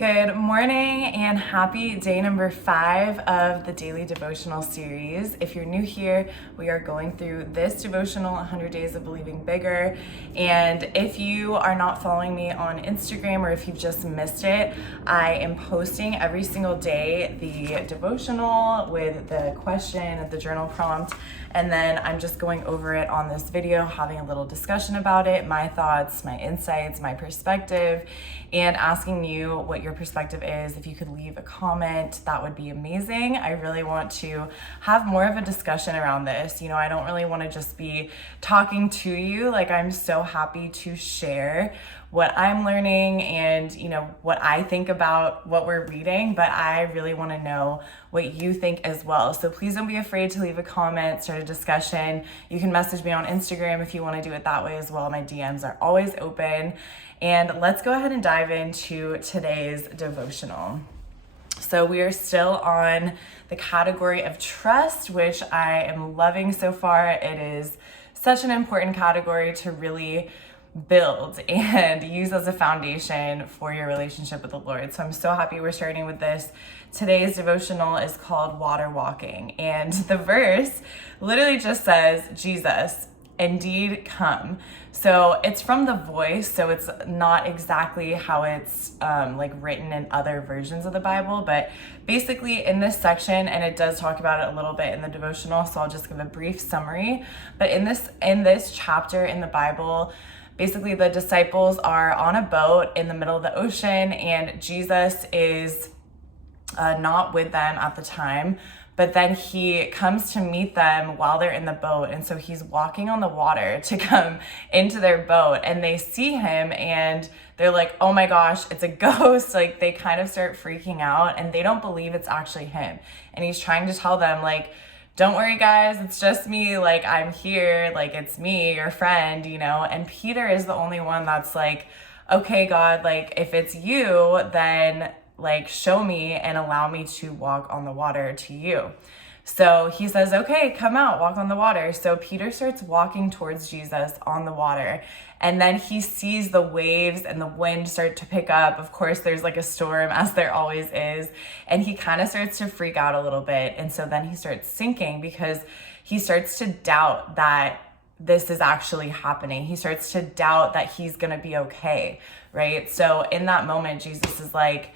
Good morning and happy day number 5 of the daily devotional series. If you're new here, we are going through this devotional, 100 Days of Believing Bigger. And if you are not following me on Instagram or if you've just missed it, I am posting every single day the devotional with the question, the journal prompt, and then I'm just going over it on this video, having a little discussion about it, my thoughts, my insights, my perspective, and asking you what your perspective is. If you could leave a comment, that would be amazing. I really want to have more of a discussion around this. I don't really want to just be talking to you. I'm so happy to share what I'm learning and, what I think about what we're reading, but I really want to know what you think as well. So please don't be afraid to leave a comment, start a discussion. You can message me on Instagram if you want to do it that way as well. My DMs are always open. And let's go ahead and dive into today's devotional. So we are still on the category of trust, which I am loving so far. It is such an important category to really build and use as a foundation for your relationship with the Lord. So I'm so happy we're starting with this. Today's devotional is called Water Walking, and the verse literally just says, Jesus, indeed come. So it's from the Voice, so it's not exactly how it's written in other versions of the Bible, but basically in this section, and it does talk about it a little bit in the devotional, so I'll just give a brief summary. But in this chapter in the Bible, basically the disciples are on a boat in the middle of the ocean, and Jesus is not with them at the time. But then he comes to meet them while they're in the boat. And so he's walking on the water to come into their boat, and they see him and they're like, oh my gosh, it's a ghost. They kind of start freaking out and they don't believe it's actually him. And he's trying to tell them don't worry guys, it's just me. I'm here. It's me, your friend, and Peter is the only one that's okay, God, if it's you, then show me and allow me to walk on the water to you. So he says, okay, come out, walk on the water. So Peter starts walking towards Jesus on the water. And then he sees the waves and the wind start to pick up. Of course, there's a storm, as there always is. And he kind of starts to freak out a little bit. And so then he starts sinking because he starts to doubt that this is actually happening. He starts to doubt that he's going to be okay, right? So in that moment, Jesus is like,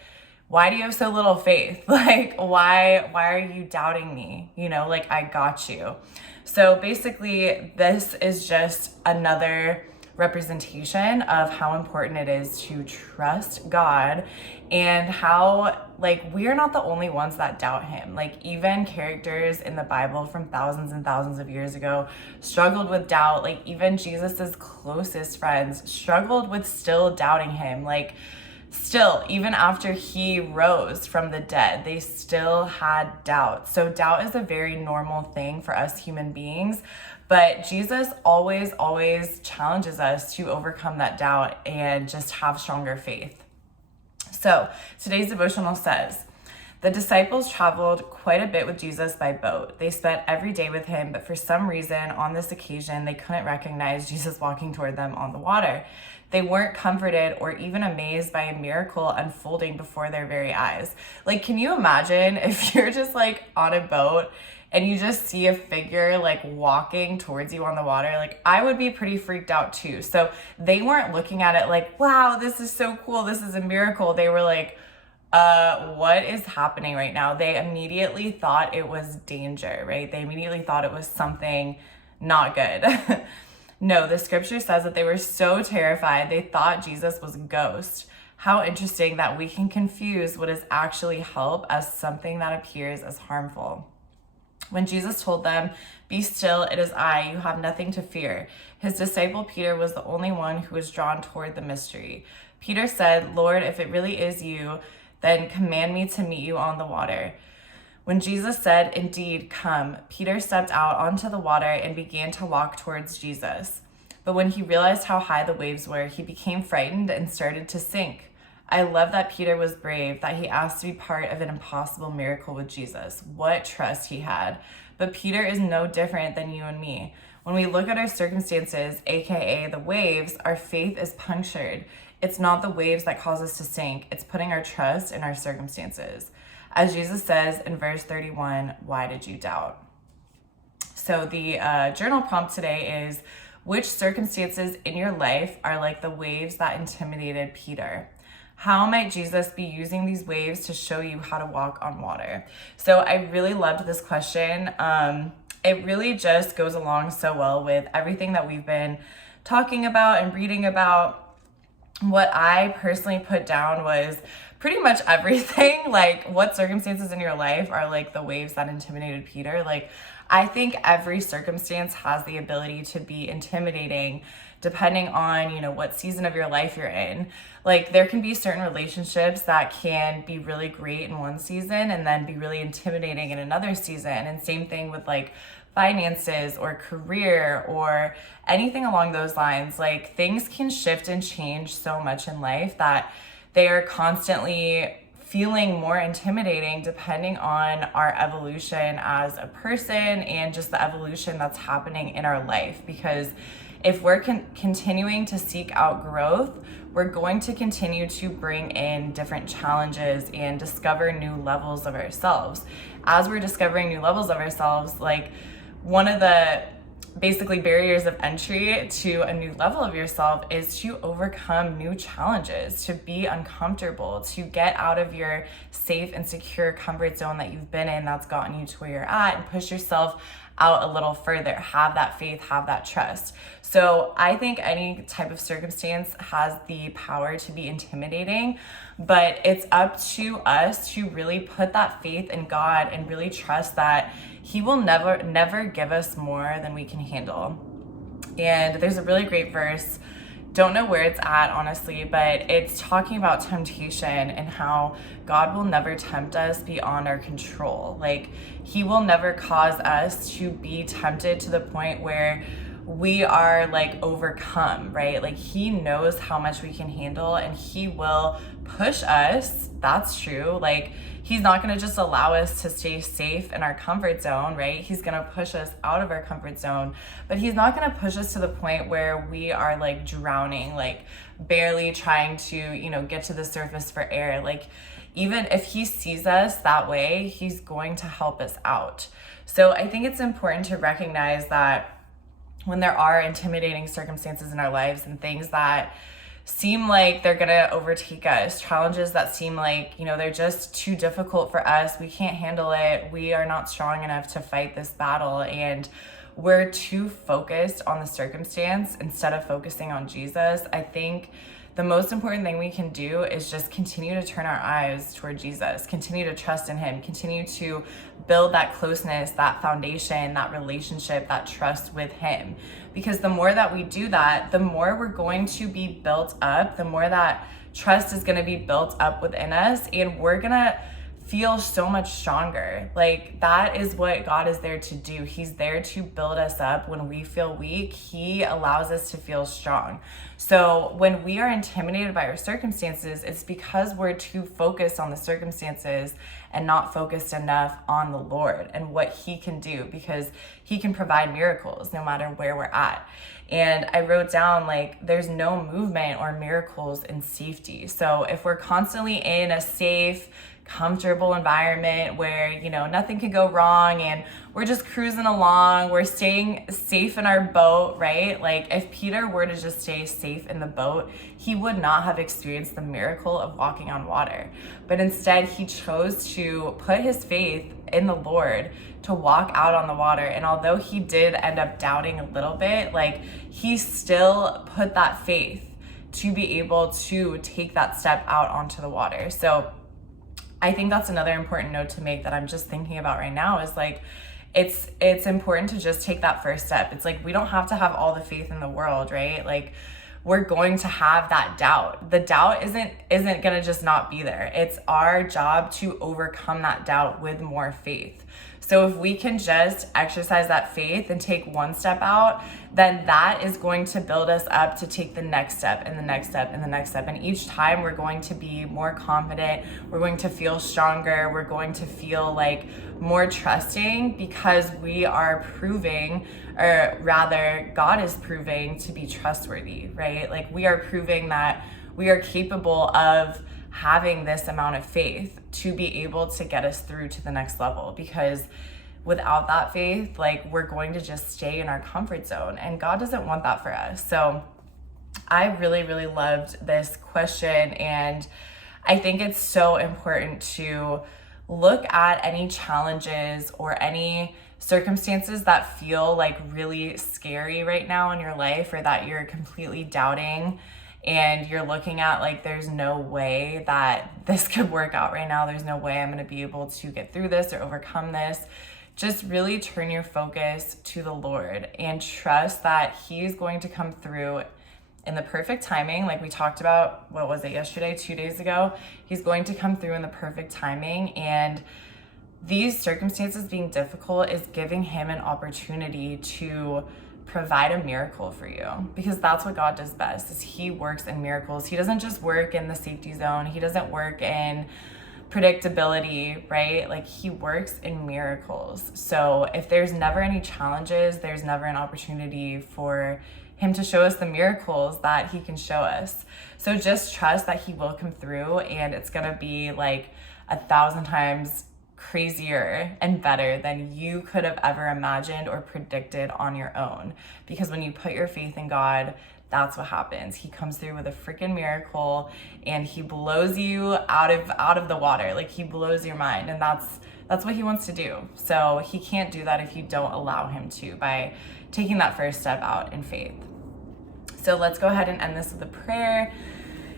why do you have so little faith? Why are you doubting me? I got you. So basically, this is just another representation of how important it is to trust God and how we're not the only ones that doubt him. Even characters in the Bible from thousands and thousands of years ago struggled with doubt. Even Jesus's closest friends struggled with still doubting him. Still, even after he rose from the dead, they still had doubt. So doubt is a very normal thing for us human beings, but Jesus always challenges us to overcome that doubt and just have stronger faith. So today's devotional says, the disciples traveled quite a bit with Jesus by boat. They spent every day with him, but for some reason on this occasion, they couldn't recognize Jesus walking toward them on the water. They weren't comforted or even amazed by a miracle unfolding before their very eyes. Can you imagine if you're just on a boat and you just see a figure walking towards you on the water? I would be pretty freaked out too. So they weren't looking at it wow, this is so cool, this is a miracle. They were what is happening right now? They immediately thought it was danger, right? They immediately thought it was something not good. No, the scripture says that they were so terrified, they thought Jesus was a ghost. How interesting that we can confuse what is actually help as something that appears as harmful. When Jesus told them, "Be still, it is I, you have nothing to fear," his disciple Peter was the only one who was drawn toward the mystery. Peter said, "Lord, if it really is you, then command me to meet you on the water." When Jesus said, "Indeed, come," Peter stepped out onto the water and began to walk towards Jesus. But when he realized how high the waves were, he became frightened and started to sink. I love that Peter was brave, that he asked to be part of an impossible miracle with Jesus. What trust he had. But Peter is no different than you and me. When we look at our circumstances, aka the waves, our faith is punctured. It's not the waves that cause us to sink. It's putting our trust in our circumstances. As Jesus says in verse 31, why did you doubt? So the journal prompt today is, which circumstances in your life are like the waves that intimidated Peter? How might Jesus be using these waves to show you how to walk on water? So I really loved this question. It really just goes along so well with everything that we've been talking about and reading about. What I personally put down was pretty much everything. Like, what circumstances in your life are like the waves that intimidated Peter? Like, I think every circumstance has the ability to be intimidating depending on, what season of your life you're in. Like, there can be certain relationships that can be really great in one season and then be really intimidating in another season. And same thing with like finances or career or anything along those lines. Like, things can shift and change so much in life that they are constantly feeling more intimidating depending on our evolution as a person and just the evolution that's happening in our life. Because if we're continuing to seek out growth, we're going to continue to bring in different challenges and discover new levels of ourselves. As we're discovering new levels of ourselves, like, one of the basically barriers of entry to a new level of yourself is to overcome new challenges, to be uncomfortable, to get out of your safe and secure comfort zone that you've been in that's gotten you to where you're at, and push yourself out a little further. Have that faith, have that trust. So I think any type of circumstance has the power to be intimidating, but it's up to us to really put that faith in God and really trust that He will never give us more than we can handle. And there's a really great verse, don't know where it's at honestly, but it's talking about temptation and how God will never tempt us beyond our control. Like, He will never cause us to be tempted to the point where we are like overcome, right? Like, He knows how much we can handle and He will push us. That's true. Like, He's not going to just allow us to stay safe in our comfort zone, right? He's going to push us out of our comfort zone, but He's not going to push us to the point where we are like drowning, like barely trying to, get to the surface for air. Like, even if He sees us that way, He's going to help us out. So I think it's important to recognize that when there are intimidating circumstances in our lives and things that seem like they're gonna overtake us, challenges that seem like, they're just too difficult for us, we can't handle it, we are not strong enough to fight this battle, and we're too focused on the circumstance instead of focusing on Jesus, I think the most important thing we can do is just continue to turn our eyes toward Jesus, continue to trust in Him, continue to build that closeness, that foundation, that relationship, that trust with Him. Because the more that we do that, the more we're going to be built up, the more that trust is going to be built up within us, and we're going to feel so much stronger. Like, that is what God is there to do. He's there to build us up. When we feel weak, He allows us to feel strong. So when we are intimidated by our circumstances, it's because we're too focused on the circumstances and not focused enough on the Lord and what He can do, because He can provide miracles no matter where we're at. And I wrote down, like, there's no movement or miracles in safety. So if we're constantly in a safe, comfortable environment where, nothing can go wrong and we're just cruising along, we're staying safe in our boat, right? Like, if Peter were to just stay safe in the boat, he would not have experienced the miracle of walking on water. But instead, he chose to put his faith in the Lord to walk out on the water. And although he did end up doubting a little bit, like, he still put that faith to be able to take that step out onto the water. So I think that's another important note to make that I'm just thinking about right now is, like, it's important to just take that first step. It's like, we don't have to have all the faith in the world, right? Like, we're going to have that doubt. The doubt isn't gonna just not be there. It's our job to overcome that doubt with more faith. So if we can just exercise that faith and take one step out, then that is going to build us up to take the next step and the next step and the next step. And each time we're going to be more confident, we're going to feel stronger, we're going to feel like more trusting, because we are proving, or rather God is proving, to be trustworthy, right? Like, we are proving that we are capable of having this amount of faith to be able to get us through to the next level, because without that faith, like, we're going to just stay in our comfort zone, and God doesn't want that for us. So I really, really loved this question, and I think it's so important to look at any challenges or any circumstances that feel like really scary right now in your life, or that you're completely doubting and you're looking at like, there's no way that this could work out right now. There's no way I'm going to be able to get through this or overcome this. Just really turn your focus to the Lord and trust that He's going to come through in the perfect timing. Like we talked about, what was it, yesterday, 2 days ago? He's going to come through in the perfect timing. And these circumstances being difficult is giving Him an opportunity to provide a miracle for you, because that's what God does best, is He works in miracles. He doesn't just work in the safety zone. He doesn't work in predictability, right? Like, He works in miracles. So if there's never any challenges, there's never an opportunity for Him to show us the miracles that He can show us. So just trust that He will come through, and it's gonna be like 1,000 times crazier and better than you could have ever imagined or predicted on your own. Because when you put your faith in God, that's what happens. He comes through with a freaking miracle, and He blows you out of the water. Like, He blows your mind, and that's what He wants to do. So He can't do that if you don't allow Him to, by taking that first step out in faith. So let's go ahead and end this with a prayer.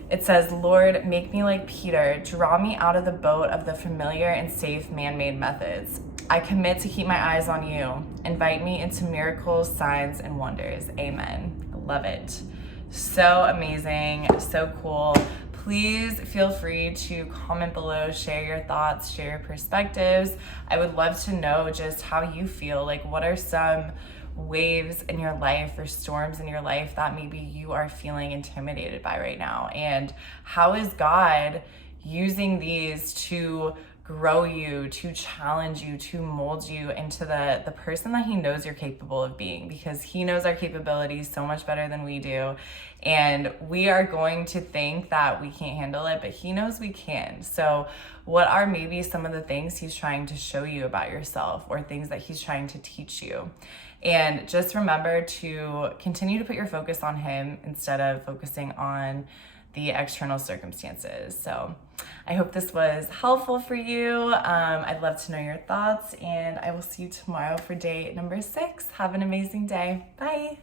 It says, Lord, make me like Peter. Draw me out of the boat of the familiar and safe man-made methods. I commit to keep my eyes on You. Invite me into miracles, signs, and wonders. Amen. I love it. So amazing. So cool. Please feel free to comment below, share your thoughts, share your perspectives. I would love to know just how you feel. Like, what are some waves in your life or storms in your life that maybe you are feeling intimidated by right now? And how is God using these to grow you, to challenge you, to mold you into the person that He knows you're capable of being? Because He knows our capabilities so much better than we do. And we are going to think that we can't handle it, but He knows we can. So what are maybe some of the things He's trying to show you about yourself, or things that He's trying to teach you? And just remember to continue to put your focus on Him instead of focusing on the external circumstances. So I hope this was helpful for you. I'd love to know your thoughts, and I will see you tomorrow for day number 6. Have an amazing day. Bye.